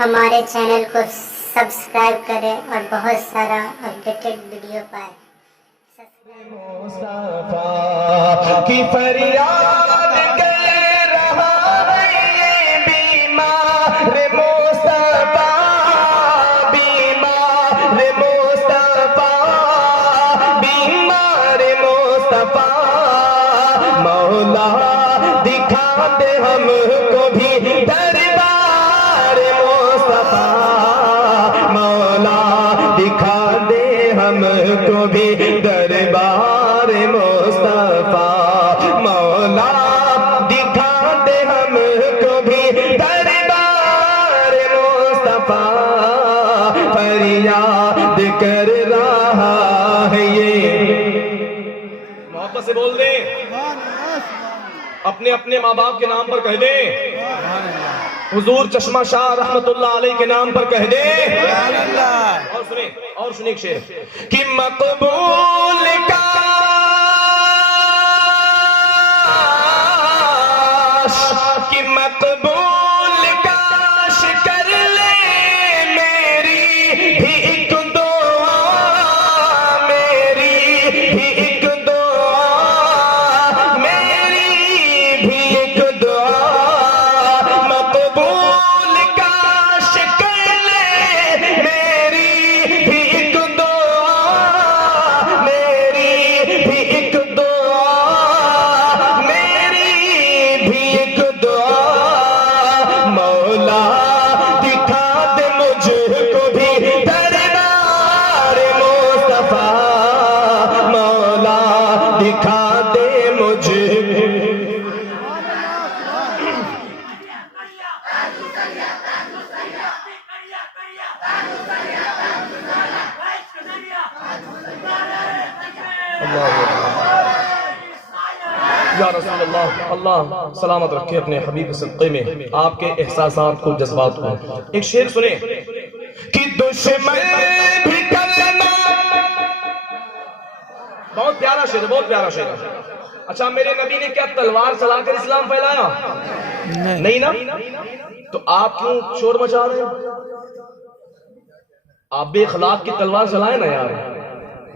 हमारे चैनल को सब्सक्राइब करें और बहुत सारा अपडेटेड वीडियो पाएं। मुस्तफा की फरियाद कर रहा है ये बीमार मुस्तफा, बीमार मुस्तफा, बीमार मुस्तफा। मौला दिखा दे हमको भी दरबार मुस्तफा, मौला दिखा दे हमको भी दरबार मुस्तफा, मौला दिखा दे हमको भी दरबार मुस्तफा। फरियाद कर रहा है ये। मोहब्बत से बोल दे, अपने अपने माँ बाप के नाम पर कह दे, हुजूर चश्मा शाह रहमतुल्लाह अलैह के नाम पर कह दे। और सुने एक शेर कि मकबूल काश, कि मकबूल काश कर ले मेरी भी एक दुआ, मेरी भी एक दुआ, मेरी भी एक दुआ। मकबूल काश कर ले मेरी भी एक दुआ, मेरी भी एक दुआ, मेरी भी एक दुआ। मौला दिखा दे मुझको भी दरबार मुस्तफा, मौला दिखा दे मुझे। या रसूल अल्लाह, अल्लाह सलामत रखे अपने हबीब सदक़े में आपके एहसासात को, जज्बात को। एक शेर सुने कि दुश्मन भी कलमा। बहुत प्यारा शेर है, बहुत प्यारा शेर है। अच्छा, मेरे नबी ने क्या तलवार चलाकर इस्लाम फैलाया? नहीं ना। तो आप क्यों शोर मचा रहे हैं? आप बेखलाक की तलवार चलाए ना यार,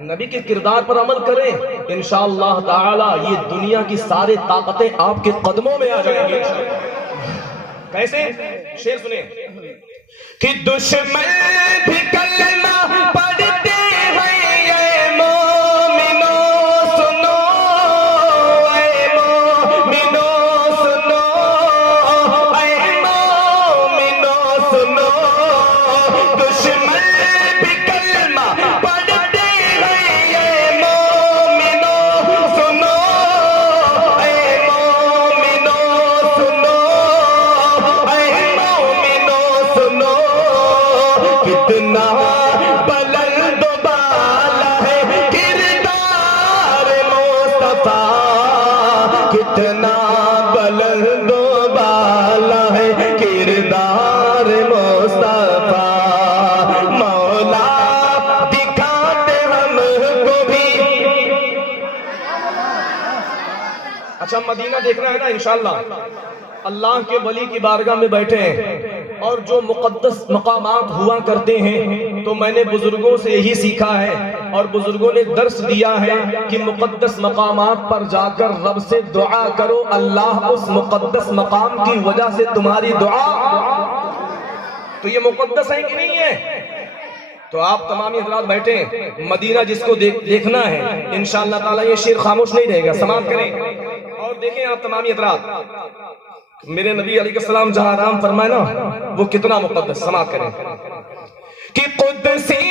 नबी के किरदार पर अमल करें, इंशाअल्लाह ताला ये दुनिया की सारी ताकतें आपके कदमों में आ जाएंगी। कैसे? शेर सुने कि दुश्मन भी कलमा पढ़ते हैं ये मोमिनो सुनो, ऐ मोमिनो सुनो, ऐ मोमिनो सुनो। दुश्मन भी कलमा पढ़ते हैं ये मोमिनो सुनो, ऐ मोमिनो सुनो, ऐ मोमिनो सुनो। कितना बुलंद बाला है किरदार मुस्तफा, कितना बुलंद बाला है किरदार मुस्तफा। मौला दिखाते हमको भी। अच्छा, मदीना देखना है ना इंशाअल्लाह। अल्लाह के वली की बारगाह में बैठे हैं और जो मुक़द्दस मकामात हुआ करते हैं, तो मैंने बुजुर्गों से यही सीखा है और बुजुर्गों ने दर्स दिया है कि मुक़द्दस मकामात पर जाकर रब से दुआ करो, अल्लाह उस मुक़द्दस मकाम की वजह से तुम्हारी दुआ। तो ये मुक़द्दस है कि नहीं है? तो आप तमामी हज़रात बैठे, मदीना जिसको देखना है इंशाअल्लाह ताला ये शेर खामोश नहीं रहेगा, समाप्त करें। और देखें आप तमामी हज़रात, मेरे नबी अलैहिस्सलाम जहां आराम फरमाए ना, वो कितना मुक़द्दस। समाप्त करें कि कुदसी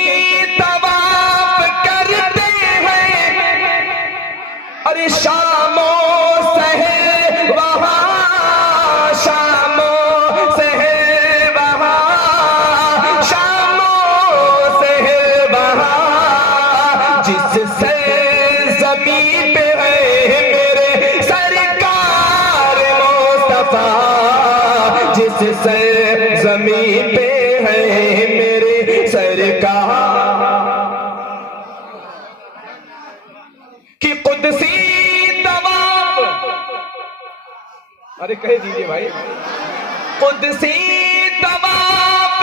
तवाफ करते हैं, अरे शामो सहर वहां, शामो सहर वहां, शामो सहर वहां। जिससे ज़मीन पे है मेरे सरकार मुस्तफा, जिससे ज़मीन पे है मेरे सरकार। कि कुदसी तवाफ, अरे कह दीजिए भाई, कुदसी तवाफ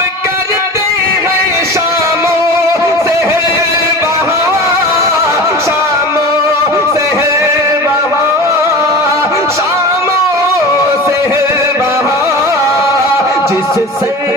से